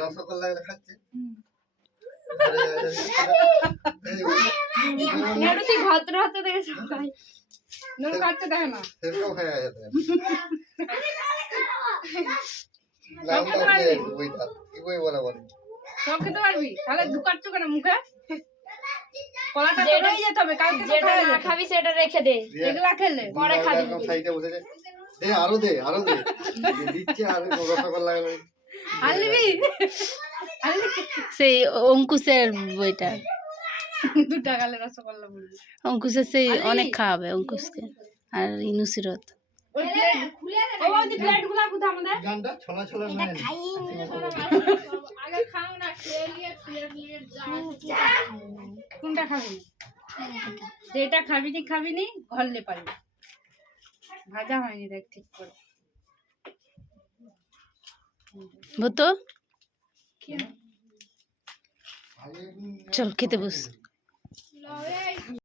রসগোল্লা খাচ্ছে দেখে সবাই কাটতে না। সেরকম হয়ে সব খেতে পারবি তাহলে কেন মুখে। কলাটা যেতে হবে। কালকে যেটা না খাবি সেটা রেখে দে। এগুলা খেলে। পরে খাবি। সাইডে দে আরও দে আরও দে। দিচ্ছে আর রসগোল্লা গেল। আনলি সেই অঙ্কুশের বইটা। দু টাকালে রসগোল্লা বলবি অঙ্কুশের সেই অনেক খাওয়াবে অঙ্কুশকে আর ইনুসিরত না নিয়ে কোনটা খাবি? যেটা খাবি নি খাবি নি ঘরলে পারবি ভাজা হয়নি দেখ ঠিক করে। বুঝতো চল খেতে বস।